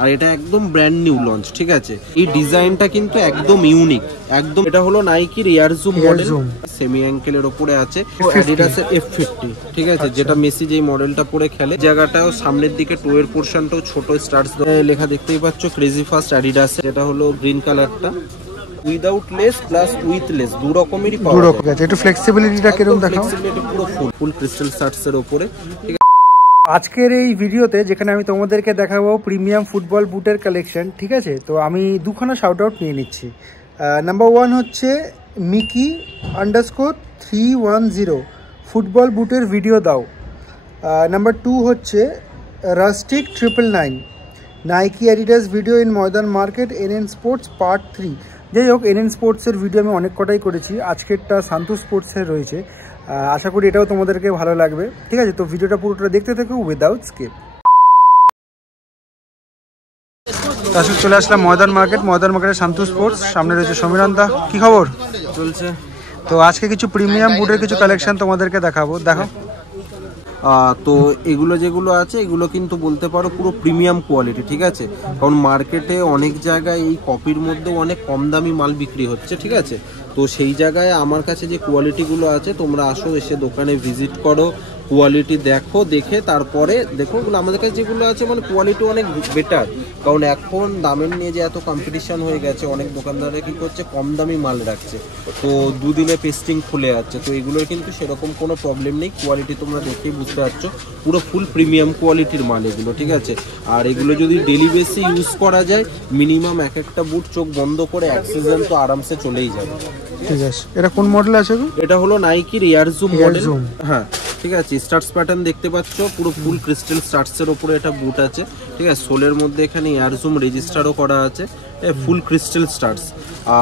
আর এটা একদম brand new launch, ঠিক আছে। এই ডিজাইনটা কিন্তু একদম ইউনিক, একদম। এটা হলো নাইকির এয়ার জুম মডেল, সেমি অ্যাঙ্কেলের ওপরে আছে, অ্যাডিডাসের F50, ঠিক আছে, যেটা মেসি যেই মডেলটা পরে খেলে। জায়গাটাও সামনের দিকে টোয়ের পোর্শনটাও ছোট স্টার্স লেখা দেখতেই পাচ্ছ, ক্রেজি ফাস্ট অ্যাডিডাস। যেটা হলো গ্রিন কালারটা, without less plus with less দু রকমেরই পাওয়া যায়। একটু ফ্লেক্সিবিলিটিটা কিরকম দেখাও? ফ্লেক্সিবিলিটি পুরো ফুল ক্রিস্টাল স্টার্টস এর উপরে। আজকের এই ভিডিওতে যেখানে আমি তোমাদেরকে দেখাবো প্রিমিয়াম ফুটবল বুটের কালেকশন, ঠিক আছে। তো আমি দুখানা শাউট আউট নিয়ে নিচ্ছি। নাম্বার 1 হচ্ছে মিকি _310 ফুটবল বুটের ভিডিও দাও। নাম্বার 2 হচ্ছে rustic 999 Nike Adidas video in Maidan market NN sports part 3। যাই হোক, NN স্পোর্টসের ভিডিও আমি অনেক কটাই করেছি, আজকেরটা শান্তু স্পোর্টসের রয়েছে। আশা করি এটাও তোমাদেরকে ভালো লাগবে, ঠিক আছে। তো ভিডিওটা পুরোটা দেখতে থাকো উইদাউট স্কিপ। তারপর চলে আসলাম ময়দান মার্কেটের শান্তু স্পোর্টস। সামনে রয়েছে সমীরন্দা। কি খবর? চলছে। তো আজকে কিছু প্রিমিয়াম বুটের কিছু কালেকশন তোমাদেরকে দেখাবো, দেখো। তো এগুলো যেগুলো আছে এগুলো কিন্তু বলতে পারো পুরো প্রিমিয়াম কোয়ালিটি, ঠিক আছে। কারণ মার্কেটে অনেক জায়গায় এই কপির মধ্যেও অনেক কম দামি মাল বিক্রি হচ্ছে, ঠিক আছে। তো সেই জায়গায় আমার কাছে যে কোয়ালিটিগুলো আছে, তোমরা আসো, এসে দোকানে ভিজিট করো, কোয়ালিটি দেখো, দেখে তারপরে দেখো ওগুলো আমাদের কাছে যেগুলো আছে মানে কোয়ালিটি অনেক বেটার। কারণ এখন দামের নিয়ে যে এত কম্পিটিশন হয়ে গেছে, অনেক দোকানদাররা কী করছে, কম দামি মাল রাখছে, তো দুদিনে পেস্টিং খুলে যাচ্ছে। তো এগুলোর কিন্তু সেরকম কোনো প্রবলেম নেই, কোয়ালিটি তোমরা দেখেই বুঝতে পারছো, পুরো ফুল প্রিমিয়াম কোয়ালিটির মাল এগুলো, ঠিক আছে। আর এগুলো যদি ডেলি বেসে ইউজ করা যায়, মিনিমাম এক একটা বুট চোখ বন্ধ করে 1 সিজন তো আরামসে চলেই যাবে, ঠিক আছে। এটা কোন মডেল আছে? এটা হলো নাইকির এয়ার জুম মডেল, হ্যাঁ, ঠিক আছে। স্টার্টস প্যাটার্ন দেখতে পাচ্ছ, পুরো ফুল ক্রিস্টাল স্টার্টসের ওপরে এটা বুট আছে, ঠিক আছে। সোলের মধ্যে এখানে এয়ার জুম রেজিস্টারও করা আছে, ফুল ক্রিস্টাল স্টার্টস।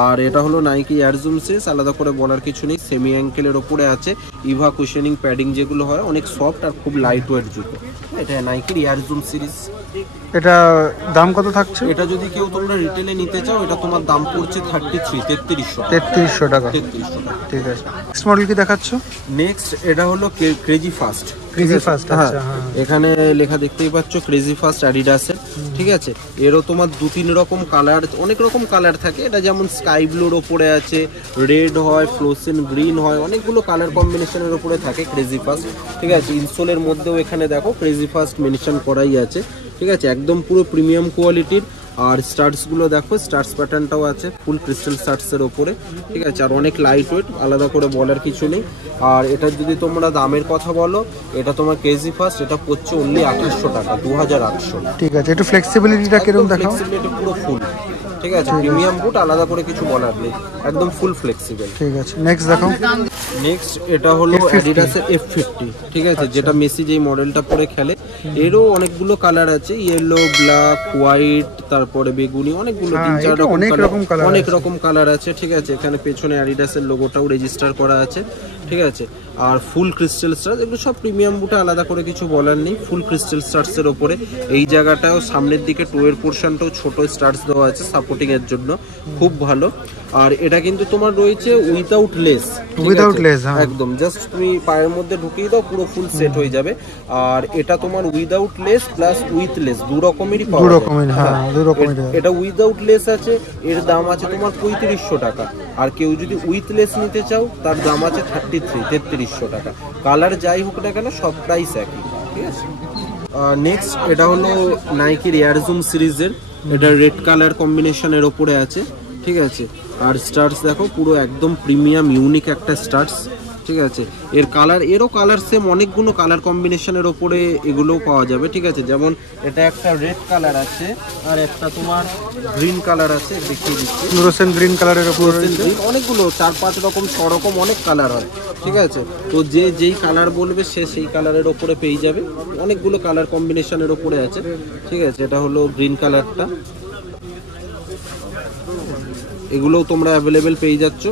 আর এটা হলো নাইকি এয়ার জুম সিরিজ, আলাদা করে বলার কিছু নেই। সেমি অ্যাঙ্কেলের ওপরে আছে, ইভা কুশনিং প্যাডিং যেগুলো হয়, অনেক সফট আর খুব লাইট ওয়েট জুতো। এটা নাইকির এয়ার জুম সিরিজ। এটা দাম কত থাকছে? এটা যদি কেউ তোমরা রিটেলে নিতে চাও, এটা তোমার দাম পড়ছে 3300 টাকা। ঠিক আছে। নেক্সট মডেল কি দেখাচ্ছ? নেক্সট এটা হলো ক্রেজি ফাস্ট। হ্যাঁ, এখানে লেখা দেখতেই পাচ্ছ ক্রেজি ফাস্ট অ্যাডিডাসের, ঠিক আছে। এরও তোমার 2-3 রকম কালার, অনেক রকম কালার থাকে। এটা যেমন স্কাই ব্লুর ওপরে আছে, রেড হয়, ফ্লোসেন গ্রিন হয়, অনেকগুলো কালার কম্বিনেশনের ওপরে থাকে ক্রেজি ফাস্ট, ঠিক আছে। ইনসোলের মধ্যেও এখানে দেখো ক্রেজি ফাস্ট মেনশন করাই আছে, ঠিক আছে। একদম পুরো প্রিমিয়াম কোয়ালিটির। আর স্টার্টসগুলো দেখো, স্টার্টস প্যাটার্নটাও আছে ফুল ক্রিস্টাল স্টার্টসের ওপরে, ঠিক আছে। আর অনেক লাইট ওয়েট, আলাদা করে বলার কিছু নেই। আর এটার যদি তোমরা দামের কথা বলো, এটা তোমার কেজি ফার্স্ট, এটা পড়ছে অনলি 2800 টাকা, 2800, ঠিক আছে। একটু ফ্লেক্সিবিলিটিটা কিরকম দেখাও? ফ্লেক্সিবিলিটি পুরো ফুল, ঠিক আছে। প্রিমিয়াম বুট, আলাদা করে কিছু বলার নেই, একদম ফুল ফ্লেক্সিবল, ঠিক আছে। নেক্সট দেখো। নেক্সট এটা হলো অ্যাডিডাসের F50, ঠিক আছে, যেটা মেসি যেই মডেলটা পরে খেলে। এরও অনেকগুলো কালার আছে, ইয়েলো, ব্ল্যাক, হোয়াইট, তারপরে বেগুনি, অনেকগুলো 3-4 রকম কালার আছে, ঠিক আছে। এখানে পেছনে অ্যাডিডাসের লোগোটাও রেজিস্টার করা আছে, ঠিক আছে। আর ফুল ক্রিস্টাল স্টার্স, এগুলো সব প্রিমিয়াম বুটে, আলাদা করে কিছু বলার নেই, ফুল ক্রিস্টাল স্টার্সের ওপরে। এই জায়গাটাও সামনের দিকে টোয়ের পোর্শনটাও ছোট স্টার্স দেওয়া আছে সাপোর্টিং এর জন্য, খুব ভালো। আর এটা কিন্তু তোমার রয়েছে উইদাউট লেস, একদম জাস্ট তুমি পায়ের মধ্যে ঢুকিয়ে দাও, পুরো ফুল সেট হয়ে যাবে। আর এটা তোমার without less plus with less দু রকমেরই পাওয়া যায়। এটা উইদাউট লেস আছে, এর দাম আছে তোমার 3500 টাকা। আর কেউ যদি উইথ লেস নিতে চাও, তার দাম আছে 3300 টাকা। কালার যাই হোক না কেন, সব প্রাইস একই, ঠিক আছে। নেক্সট এটা হলো নাইকির এয়ার জুম সিরিজের, এটা রেড কালার কম্বিনেশনের ওপরে আছে, ঠিক আছে। আর স্টার্টস দেখো, পুরো একদম প্রিমিয়াম ইউনিক একটা স্টার্টস, ঠিক আছে। এরও কালার সেম, অনেকগুলো কালার কম্বিনেশনের ওপরে এগুলোও পাওয়া যাবে, ঠিক আছে। যেমন এটা একটা রেড কালার আছে, আর একটা তোমার গ্রিন কালার আছে, দেখিয়ে দিচ্ছি, ফ্লোরোসেন্ট গ্রিন কালারের উপর অনেকগুলো 4-5 রকম 6 রকম অনেক কালার হয়, ঠিক আছে। তো যেই কালার বলবে সে সেই কালারের ওপরে পেয়ে যাবে, অনেকগুলো কালার কম্বিনেশনের ওপরে আছে, ঠিক আছে। এটা হলো গ্রিন কালারটা, এগুলোও তোমরা অ্যাভেলেবেল পেয়ে যাচ্ছ।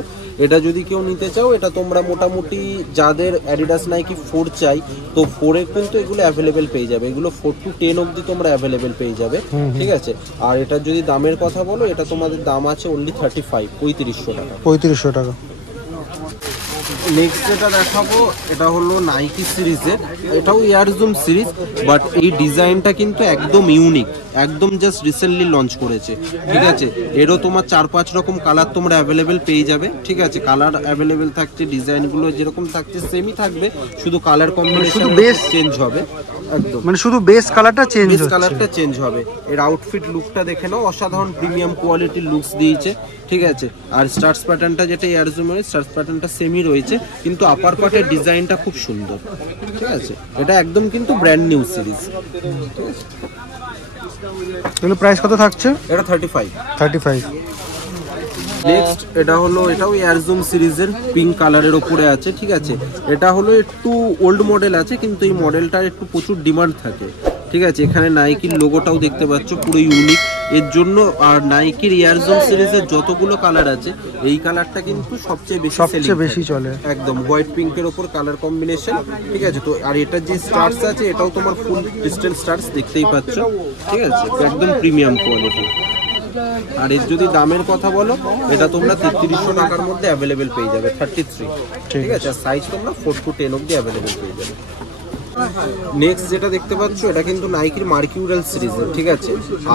এটা যদি কেউ নিতে চাও, এটা তোমরা মোটামুটি যাদের অ্যাডিডাস নাইকি 4 চাই, তো 4-এর কিন্তু এগুলো অ্যাভেলেবেল পেয়ে যাবে, এগুলো 4 to 10 অবধি তোমরা অ্যাভেলেবেল পেয়ে যাবে, ঠিক আছে। আর এটার যদি দামের কথা বলো, এটা তোমাদের দাম আছে অনলি 3500 টাকা। নেক্সট যেটা দেখাবো এটা হলো নাইকি সিরিজের, এটাও এয়ার জুম সিরিজ, বাট এই ডিজাইনটা কিন্তু একদম ইউনিক, একদম জাস্ট রিসেন্টলি লঞ্চ করেছে, ঠিক আছে। এরও তোমার 4-5 রকম কালার তোমরা অ্যাভেলেবেল পেয়ে যাবে, ঠিক আছে। কালার অ্যাভেলেবেল থাকছে, ডিজাইনগুলো যেরকম থাকছে সেমই থাকবে, শুধু কালার কম্বিনেশন বেস চেঞ্জ হবে একদম, মানে শুধু বেস কালারটা চেঞ্জ বেস হচ্ছে। কালারটা চেঞ্জ হবে। এর আউটফিট লুকটা দেখে নাও, অসাধারণ প্রিমিয়াম কোয়ালিটির লুকস দিয়েছে, ঠিক আছে। আর স্টার্স প্যাটার্নটা যেটা এয়ার জুমের স্টার্স প্যাটার্নটা সেমই রয়েছে, কিন্তু আপার পার্টের ডিজাইনটা খুব সুন্দর, ঠিক আছে। এটা একদম কিন্তু ব্র্যান্ড নিউ সিরিজ, ঠিক আছে। এগুলো প্রাইস কত থাকছে? এটা 35। 35। নেক্সট এটা হলো, এটাও এয়ার জুম সিরিজের, পিঙ্ক কালারের ওপরে আছে, ঠিক আছে। এটা হলো একটু ওল্ড মডেল আছে, কিন্তু এই মডেলটার একটু প্রচুর ডিমান্ড থাকে, ঠিক আছে। এখানে নাইকির লোগোটাও দেখতে পাচ্ছ, পুরো ইউনিক এর জন্য। আর নাইকির এয়ার জুম সিরিজের যতগুলো কালার আছে, এই কালারটা কিন্তু সবচেয়ে বেশি চলে, একদম হোয়াইট পিঙ্কের ওপর কালার কম্বিনেশন, ঠিক আছে। তো আর এটার যে স্টার্স আছে, এটাও তোমার ফুল ক্রিস্টাল স্টার্স দেখতেই পাচ্ছ, ঠিক আছে। একদম প্রিমিয়াম কোয়ালিটি। আর এর যদি দামের কথা বলো, এটা তোমরা 3300 টাকার মধ্যে অ্যাভেলেবেল পেয়ে যাবে, 33, ঠিক আছে। আর সাইজ তোমরা 4 to 10 অবধি অ্যাভেলেবেল পেয়ে যাবে। নেক্সট যেটা দেখতে পাচ্ছ, এটা কিন্তু নাইকির মার্কিউরাল সিরিজের, ঠিক আছে।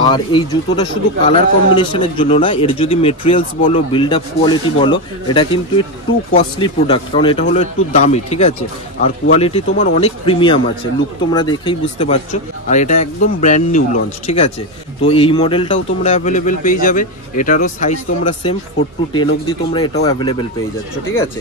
আর এই জুতোটা শুধু কালার কম্বিনেশনের জন্য না, এর যদি মেটেরিয়ালস বলো, বিল্ড আপ কোয়ালিটি বলো, এটা কিন্তু একটু কস্টলি প্রোডাক্ট, কারণ এটা হলো একটু দামি, ঠিক আছে। আর কোয়ালিটি তোমার অনেক প্রিমিয়াম আছে, লুক তোমরা দেখেই বুঝতে পারছো। আর এটা একদম ব্র্যান্ড নিউ লঞ্চ, ঠিক আছে। তো এই মডেলটাও তোমরা অ্যাভেলেবেল পেয়ে যাবে, এটারও সাইজ তোমরা সেম 4 to 10 অবধি তোমরা এটাও অ্যাভেলেবেল পেয়ে যাচ্ছ, ঠিক আছে।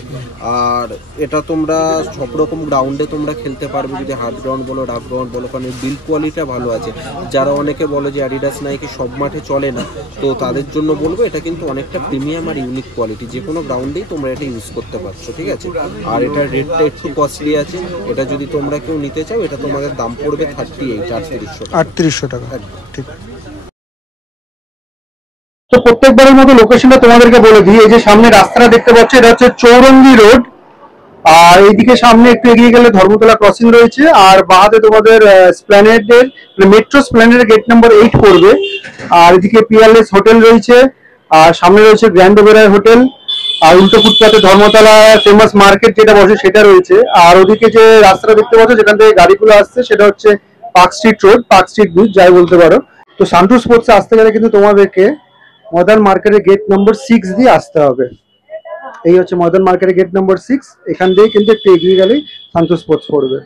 আর এটা তোমরা সব রকম গ্রাউন্ডে তোমরা খেলতে পারবে, যদি হার্ড গ্রাউন্ড বলো, রাফ গ্রাউন্ড বলো, কারণ এর বিল্ড কোয়ালিটিটা ভালো আছে। যারা অনেকে বলে যে অ্যাডিডাস নাইকি সব মাঠে চলে না, তো তাদের জন্য বলবো এটা কিন্তু অনেকটা প্রিমিয়াম আর ইউনিক কোয়ালিটি, যে কোনো গ্রাউন্ডেই তোমরা এটা ইউজ করতে পারছো, ঠিক আছে। আর এটার রেটটা একটু কস্টলি আছে, এটা যদি তোমরা কেউ নিতে চাও, এটা তোমাদের দাম পড়বে 38 টাকা। ঠিক। তো প্রত্যেকবারের মতো লোকেশনটা তোমাদেরকে বলে দিই, এই যে সামনে রাস্তাটা দেখতে পাচ্ছ, এটা হচ্ছে চৌরঙ্গি রোড। আর এইদিকে সামনে একটু এগিয়ে গেলে ধর্মতলা ক্রসিং রয়েছে, আর বাহাতে তোমাদের স্প্ল্যানেডের মেট্রো স্প্ল্যানেডের গেট নাম্বার 8 পড়বে। আর এদিকে পিয়ারলেস হোটেল রয়েছে, আর সামনে রয়েছে গ্র্যান্ড ওবেরয় হোটেল। আর উল্টো ফুটপাতে ধর্মতলা ফেমাস মার্কেট যেটা বসে সেটা রয়েছে। আর ওদিকে যে রাস্তাটা দেখতে পাচ্ছ, যেখান থেকে গাড়িগুলো আসছে, সেটা হচ্ছে park street road, park street bridge যাই বলতে পারো। তো সান্টু স্পোর্টসে আসতে গেলে কিন্তু তোমাদেরকে মডার্ন মার্কেটের গেট নম্বর 6 দিয়ে আসতে হবে। এই হচ্ছে মডার্ন মার্কেটের গেট নম্বর 6, এখান দিয়ে কিন্তু একটু এগিয়ে গেলেই সান্টু স্পোর্টস পড়বে।